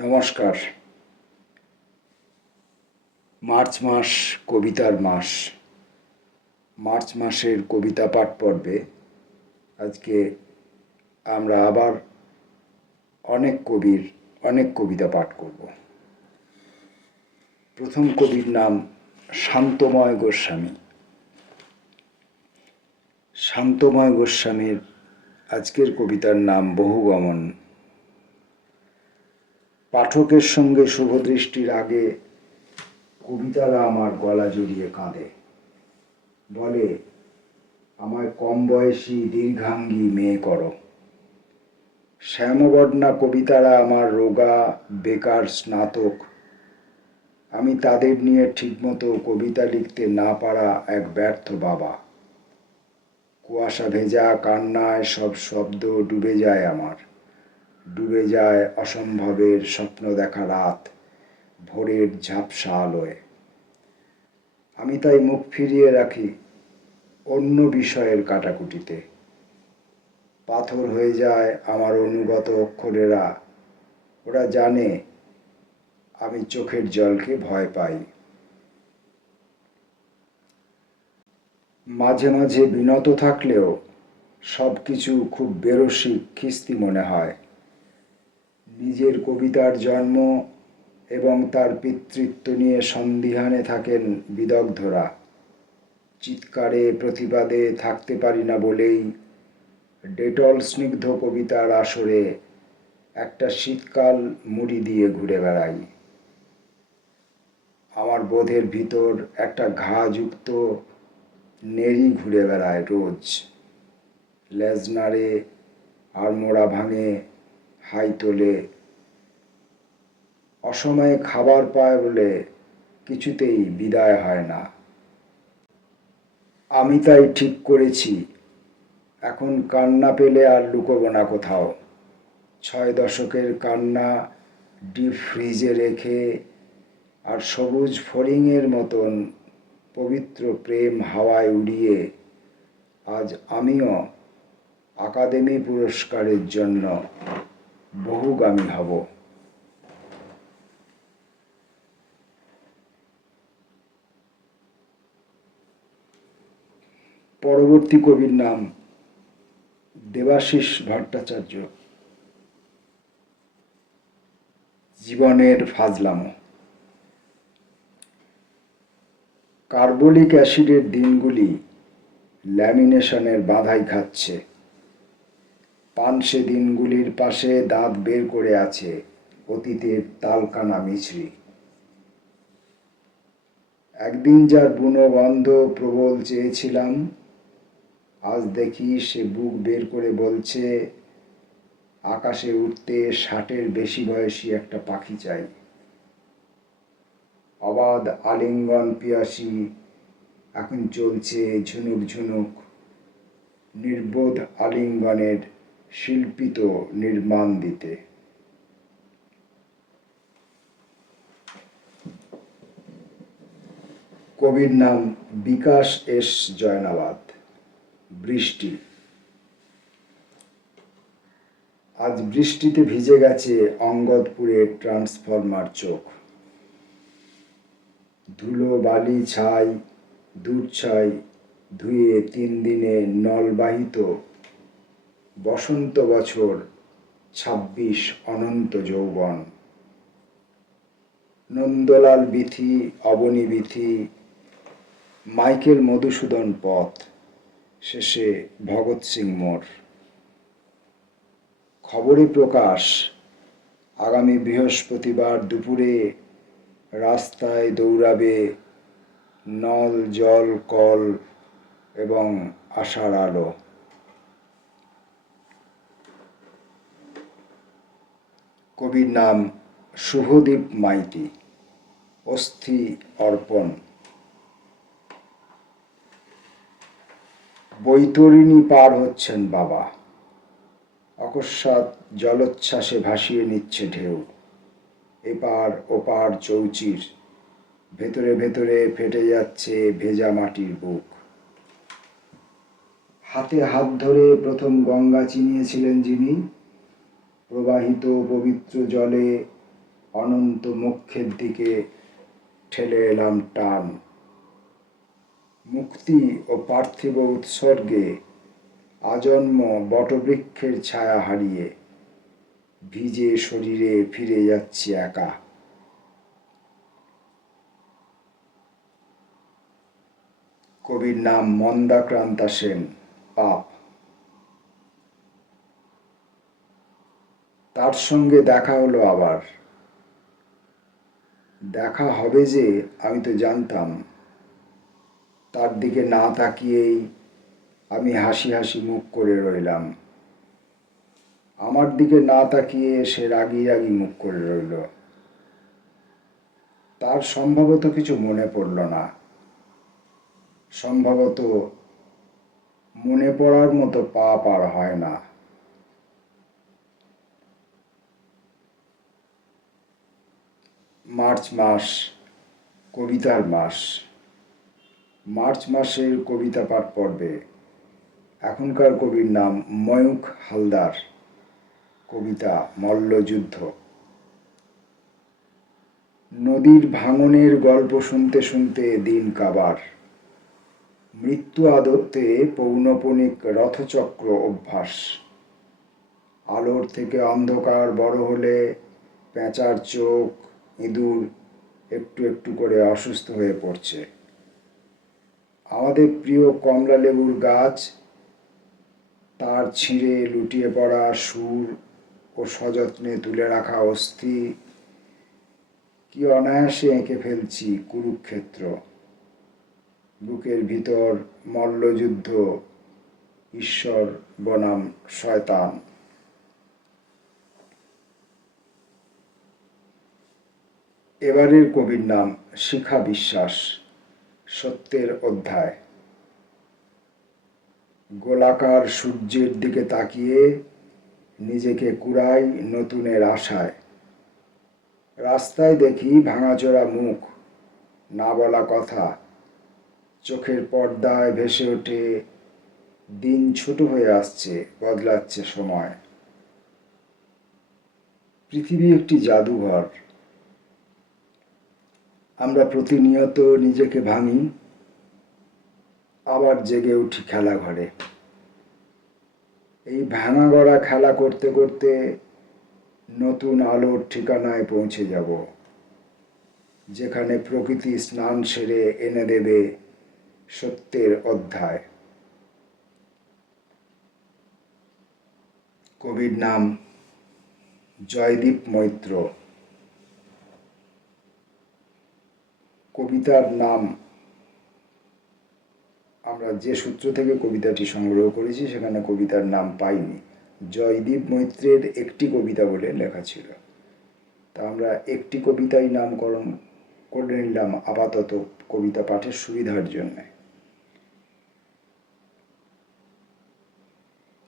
নমস্কার। মার্চ মাস কবিতার মাস। মার্চ মাসের কবিতা পাঠ পর্বে আজকে আমরা আবার অনেক কবির অনেক কবিতা পাঠ করব। প্রথম কবির নাম শান্তময় গোস্বামী। শান্তময় গোস্বামীর আজকের কবিতার নাম বহুগমন। পাঠকের সঙ্গে শুভদৃষ্টির আগে কবিতারা আমার গলা জড়িয়ে কাঁদে, বলে আমায় কম বয়সী দীর্ঘাঙ্গী মেয়ে করো। শ্যামবর্ণা কবিতারা আমার রোগা বেকার স্নাতক। আমি তাদের নিয়ে ঠিকমতো কবিতা লিখতে না পারা এক ব্যর্থ বাবা। কুয়াশা ভেজা কান্নায় সব শব্দ ডুবে যায় আমার, ডুবে যায় অসম্ভবের স্বপ্ন দেখা রাত ভোরের ঝাপসা আলোয়। আমি তাই মুখ ফিরিয়ে রাখি অন্য বিষয়ের কাটাকুটিতে। পাথর হয়ে যায় আমার অনুগত অক্ষরেরা। ওরা জানে আমি চোখের জলকে ভয় পাই। মাঝে মাঝে বিনত থাকলেও সব কিছু খুব বেরসিক খিস্তি মনে হয়। নিজের কবিতার জন্ম এবং তার পিতৃত্ব নিয়ে সন্দিহানে থাকেন বিদগ্ধরা। চিৎকারে প্রতিবাদে থাকতে পারি না বলেই ডেটল স্নিগ্ধ কবিতার আসরে একটা শীতকাল মুড়ি দিয়ে ঘুরে বেড়াই। আমার বোধের ভিতর একটা ঘাযুক্ত নেড়ি ঘুরে বেড়ায় রোজ। লেজ নাড়ে আর মোড়া ভাঙে, হাই তোলে। অসময়ে খাবার পায় বলে কিছুতেই বিদায় হয় না। আমি তাই ঠিক করেছি এখন কান্না পেলে আর লুকোবো না কোথাও। 6 দশকের কান্না ডিপ ফ্রিজে রেখে আর সবুজ ফড়িংয়ের মতন পবিত্র প্রেম হাওয়ায় উড়িয়ে আজ আমিও আকাদেমি পুরস্কারের জন্য বহুগামী হব। পরবর্তী কবির নাম দেবাশিস ভট্টাচার্য। জীবনের ফাজলামো। কার্বলিক অ্যাসিডের দিনগুলি ল্যামিনেশনের বাধাই খাচ্ছে। পানসে দিনগুলির পাশে দাঁত বের করে আছে অতীতের তালকানা মিছরি। একদিন যার বুনো গন্ধ প্রবল চেয়েছিলাম, আজ দেখি সে বুক বের করে বলছে আকাশে উঠতে 60-এর বেশি বয়সী একটা পাখি চাই। অবাধ আলিঙ্গন পিয়াসী এখন চলছে ঝুনুক ঝুনুক নির্বোধ আলিঙ্গনের শিল্পিত নির্মাণ দিতে। কবির নাম বিকাশ এস জয়নাবাদ। বৃষ্টি। আজ বৃষ্টিতে ভিজে গেছে অঙ্গদপুরের ট্রান্সফরমার চোখ। ধুলো বালি ছাই দুধছাই ধুয়ে 3 দিনে নলবাহিত বসন্ত বছর 26 অনন্ত যৌবন। নন্দলাল বিথি, অবনী বিথি, মাইকেল মধুসূদন পথ, শেষে ভগৎ সিং মোড়। খবরে প্রকাশ আগামী বৃহস্পতিবার দুপুরে রাস্তায় দৌড়াবে নল জল কল এবং আশার আলো। কবির নাম শুভদীপ মাইতি। অস্থি অর্পণ। বৈতরণী পার হচ্ছেন বাবা। অকস্মাৎ জলোচ্ছ্বাসে ভাসিয়ে নিচ্ছে ঢেউ। এপার ওপার চৌচির, ভেতরে ভেতরে ফেটে যাচ্ছে ভেজা মাটির বুক। হাতে হাত ধরে প্রথম গঙ্গা চিনিয়েছিলেন যিনি, প্রবাহিত পবিত্র জলে অনন্ত মোক্ষের দিকে ঠেলে এলাম টান। মুক্তি ও পার্থিব উৎসর্গে আজন্ম বটবৃক্ষের ছায়া হারিয়ে ভিজে শরীরে ফিরে যাচ্ছি একা। কবির নাম মন্দাক্রান্তা সেন, পাপ। তার সঙ্গে দেখা হলো আবার। দেখা হবে যে আমি তো জানতাম। তার দিকে না তাকিয়েই আমি হাসি হাসি মুখ করে রইলাম। আমার দিকে না তাকিয়ে সে রাগি রাগি মুখ করে রইল। তার সম্ভবত কিছু মনে পড়ল না। সম্ভবত মনে পড়ার মতো পাপ আর হয় না। মার্চ মাস, কবিতার মাস। মার্চ মাসের কবিতা পাঠ পর্বে এখনকার কবির নাম ময়ূখ হালদার। কবিতা মল্লযুদ্ধ। নদীর ভাঙনের গল্প শুনতে শুনতে দিন কাবার। মৃত্যু আদতে পৌনপনিক রথচক্র অভ্যাস। আলোর থেকে অন্ধকার বড় হলে পেঁচার চোখ, ইঁদুর একটু একটু করে অসুস্থ হয়ে পড়ছে। আমাদের প্রিয় কমলা লেবুর গাছ, তার ছিঁড়ে লুটিয়ে পড়া সুর ও সযত্নে তুলে রাখা অস্থি, কি অনায়াসে এঁকে ফেলছি কুরুক্ষেত্র। বুকের ভিতর মল্লযুদ্ধ, ঈশ্বর বনাম শয়তান। এবারের কবির নাম শিখা বিশ্বাস। সত্যের অধ্যায়। গোলাকার সূর্যের দিকে তাকিয়ে নিজেকে কুড়াই নতুনের আশায়। রাস্তায় দেখি ভাঙাচোরা মুখ, না বলা কথা। চোখের পর্দায় ভেসে ওঠে দিন ছোট হয়ে আসছে, বদলাচ্ছে সময়। পৃথিবী একটি জাদুঘর। আমরা প্রতিনিয়ত নিজেকে ভাঙি, আবার জেগে উঠি খেলা ঘরে। এই ভাঙা গড়া খেলা করতে করতে নতুন আলোর ঠিকানায় পৌঁছে যাব, যেখানে প্রকৃতি স্নান সেরে এনে দেবে সত্যের অধ্যায়। কবির নাম জয়দীপ মৈত্র। কবিতার নাম আমরা যে সূত্র থেকে কবিতাটি সংগ্রহ করেছি সেখানে কবিতার নাম পাইনি। জয়দীপ মৈত্রের একটি কবিতা বলে লেখা ছিল, তা আমরা একটি কবিতাই নামকরণ করে নিলাম আপাতত কবিতা পাঠের সুবিধার জন্য।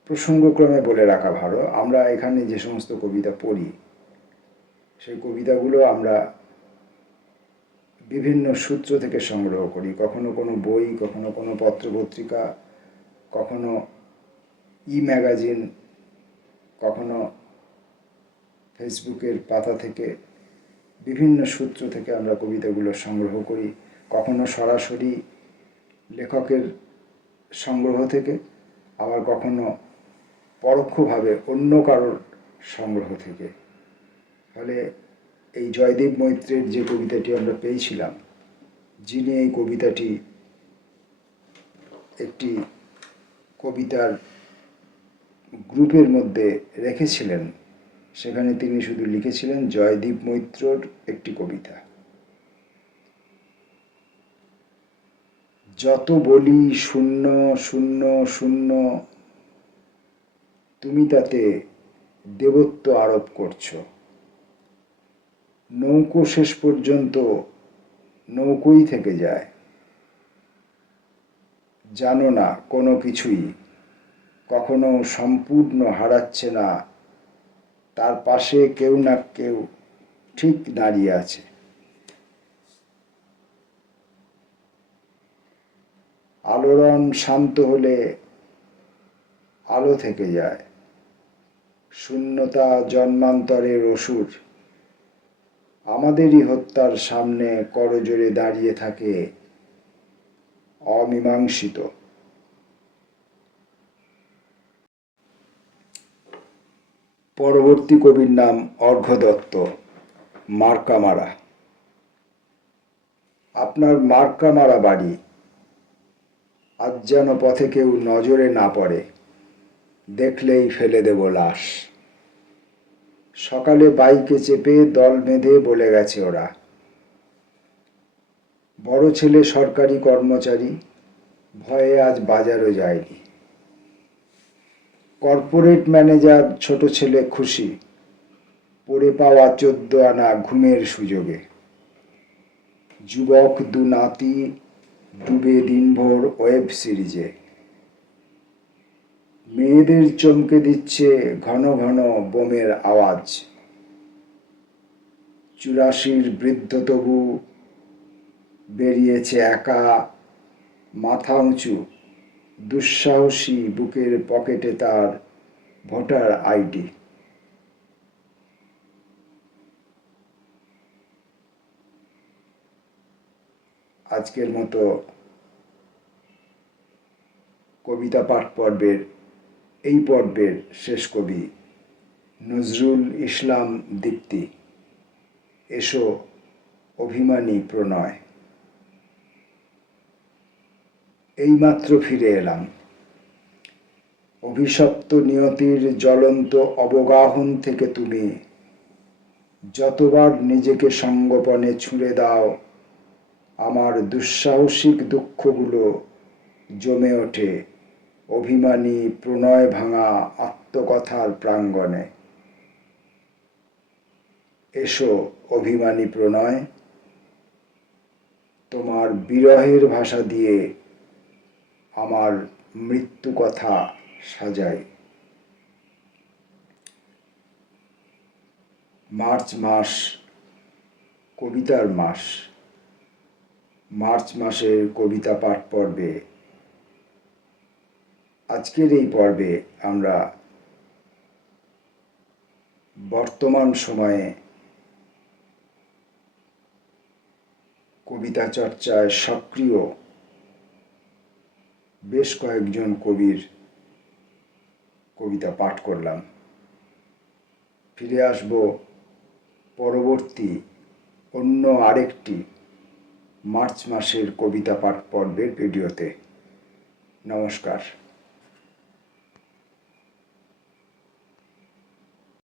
প্রসঙ্গক্রমে বলে রাখা ভালো, আমরা এখানে যে সমস্ত কবিতা পড়ি সেই কবিতাগুলো আমরা বিভিন্ন সূত্র থেকে সংগ্রহ করি। কখনো কোনো বই, কখনো কোনো পত্রপত্রিকা, কখনো ম্যাগাজিন, কখনো ফেসবুকের পাতা থেকে, বিভিন্ন সূত্র থেকে আমরা কবিতাগুলো সংগ্রহ করি। কখনো সরাসরি লেখকের সংগ্রহ থেকে, আবার কখনো পরোক্ষভাবে অন্য কারোর সংগ্রহ থেকে। ফলে এই জয়দীপ মৈত্রের যে কবিতাটি আমরা পেয়েছিলাম, যিনি এই কবিতাটি একটি কবিতার গ্রুপের মধ্যে রেখেছিলেন, সেখানে তিনি শুধু লিখেছিলেন জয়দীপ মৈত্রর একটি কবিতা। যত বলি শূন্য শূন্য শূন্য, তুমি তাতে দেবত্ব আরোপ করছো। নৌকো শেষ পর্যন্ত নৌকোই থেকে যায়। জানো না কোনো কিছুই কখনো সম্পূর্ণ হারাচ্ছে না, তার পাশে কেউ না কেউ ঠিক দাঁড়িয়ে আছে। আলোড়ন শান্ত হলে আলো থেকে যায়। শূন্যতা জন্মান্তরের অসুর, আমাদেরই হত্যার সামনে করজোড়ে দাঁড়িয়ে থাকে অমীমাংসিত। পরবর্তী কবির নাম অর্ঘ্য দত্ত, মার্কামারা। আপনার মার্কামারা বাড়ি, আজ যেন পথে কেউ নজরে না পড়ে, দেখলেই ফেলে দেব লাশ। সকালে বাইকে চেপে দল বেঁধে বলে গেছে ওরা। বড় ছেলে সরকারি কর্মচারী, ভয়ে আজ বাজারও যায়নি। কর্পোরেট ম্যানেজার ছোট ছেলে খুশি, পড়ে পাওয়া 14 আনা ঘুমের সুযোগে। যুবক দু নাতি ডুবে দিনভর ওয়েব সিরিজে। মেয়েদের চমকে দিচ্ছে ঘন ঘন বোমের আওয়াজ। 84 বৃদ্ধ তবু বেরিয়েছে একা, মাথা উঁচু, দুঃসাহসী, বুকের পকেটে তার ভোটার আইডি। আজকের মতো কবিতা পাঠ পর্বের এই পর্বের শেষ কবি নজরুল ইসলাম দীপ্তি। এসো অভিমানী প্রণয়। এইমাত্র ফিরে এলাম। অভিশপ্ত নিয়তির জ্বলন্ত অবগাহন থেকে তুমি যতবার নিজেকে সঙ্গোপনে ছুঁড়ে দাও, আমার দুঃসাহসিক দুঃখগুলো জমে ওঠে অভিমানী প্রণয় ভাঙা আত্মকথার প্রাঙ্গণে। এসো অভিমানী প্রণয়, তোমার বিরহের ভাষা দিয়ে আমার মৃত্যু কথা সাজাই। মার্চ মাস কবিতার মাস। মার্চ মাসের কবিতা পাঠ পর্বে আজকের এই পর্বে আমরা বর্তমান সময়ে কবিতা চর্চায় সক্রিয় বেশ কয়েকজন কবির কবিতা পাঠ করলাম। ফিরে আসব পরবর্তী অন্য আরেকটি মার্চ মাসের কবিতা পাঠ পর্বের ভিডিওতে। নমস্কার।